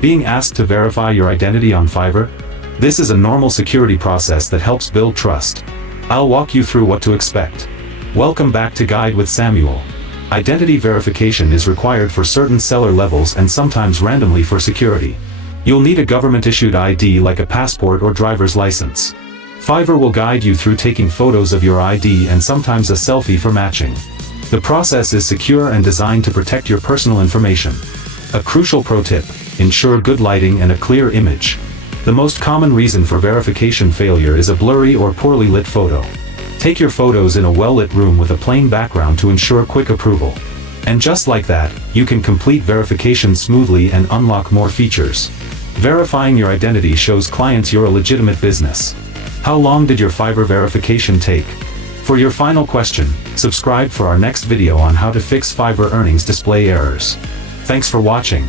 Being asked to verify your identity on Fiverr? This is a normal security process that helps build trust. I'll walk you through what to expect. Welcome back to Guide with Samuel. Identity verification is required for certain seller levels and sometimes randomly for security. You'll need a government-issued ID like a passport or driver's license. Fiverr will guide you through taking photos of your ID and sometimes a selfie for matching. The process is secure and designed to protect your personal information. A crucial pro tip: ensure good lighting and a clear image. The most common reason for verification failure is a blurry or poorly lit photo. Take your photos in a well-lit room with a plain background to ensure quick approval. And just like that, you can complete verification smoothly and unlock more features. Verifying your identity shows clients you're a legitimate business. How long did your Fiverr verification take? For your final question, subscribe for our next video on how to fix Fiverr earnings display errors. Thanks for watching.